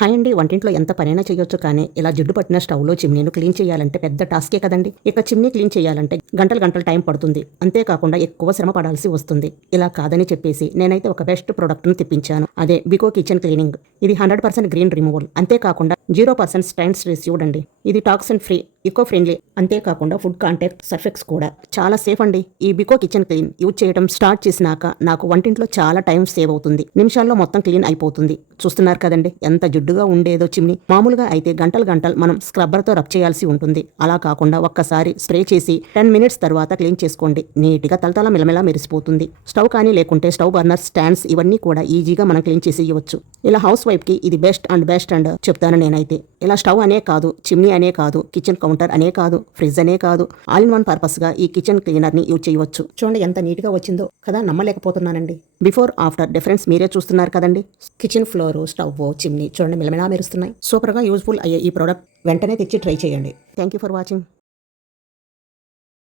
Hi అండి వంటింట్లో ఎంత పనైనా చేయొచ్చు కానీ ఇలా జిడ్డు పట్టిన స్టవ్లో చిమ్నీను క్లీన్ చేయాలంటే పెద్ద టాస్కే కదండి. ఇక చిమ్నీ క్లీన్ చేయాలంటే గంటలు గంటలు టైం పడుతుంది. అంతేకాకుండా ఎక్కువ శ్రమ పడాల్సి వస్తుంది. ఇలా కాదని చెప్పేసి నేనైతే ఒక బెస్ట్ ప్రోడక్ట్ను తెప్పించాను. అదే బికో కిచెన్ క్లీనింగ్. ఇది హండ్రెడ్ పర్సెంట్ గ్రీన్ రిమూవల్. అంతేకాకుండా జీరో పర్సెంట్ స్టైన్స్ రిసీవ్డ్ అండి. ఇది టాక్సిన్ ఫ్రీ ఈకో ఫ్రెండ్లీ అంతేకాకుండా ఫుడ్ కాంటాక్ట్ సర్ఫెక్స్ కూడా. చాలా సేఫ్ అండి. ఈ బికో కిచెన్ క్లీన్ యూజ్ చేయడం స్టార్ట్ చేసినాక నాకు వంటింట్లో చాలా టైం సేవ్ అవుతుంది. నిమిషాల్లో మొత్తం క్లీన్ అయిపోతుంది. చూస్తున్నారు కదండి ఎంత జిడ్డుగా ఉండేదో చిమ్ని. మామూలుగా అయితే గంటలు గంటలు మనం స్క్రబ్బర్తో రబ్ చేయాల్సి ఉంటుంది. అలా కాకుండా ఒక్కసారి స్ప్రే చేసి టెన్ మినిట్స్ తర్వాత క్లీన్ చేసుకోండి. నీట్గా తలతల మిలమిలా మెరిసిపోతుంది. స్టవ్ కానీ లేకుంటే స్టవ్ బర్నర్ స్టాండ్స్ ఇవన్నీ కూడా ఈజీగా మనం క్లీన్ చేసి ఇవ్వచ్చు ఇలా హౌస్ వైఫ్కి ఇది బెస్ట్ అండ్ బెస్ట్ అండ్ చెప్తాను నేను నేనైతే. ఇలా స్టవ్ అనే కాదు చిమ్నీ అనే కాదు కిచెన్ కౌంటర్ అనే కాదు ఫ్రిడ్జ్ అనే కాదు. ఆల్ ఇన్ వన్ పర్పస్గా ఈ కిచెన్ క్లీనర్ని యూజ్ చేయవచ్చు. చూడండి ఎంత నీట్గా వచ్చిందో. కదా నమ్మలేకపోతున్నానండి. బిఫోర్ ఆఫ్టర్ డిఫరెన్స్ మీరే చూస్తున్నారు కదండి. కిచెన్ ఫ్లోర్ స్టవ్ చిమ్నీ చూడండి మిలమిలా మెరుస్తున్నాయి. సూపర్గా యూజ్ఫుల్ అయ్యే ఈ ప్రోడక్ట్ వెంటనే తెచ్చి ట్రై చేయండి. Thank you for watching.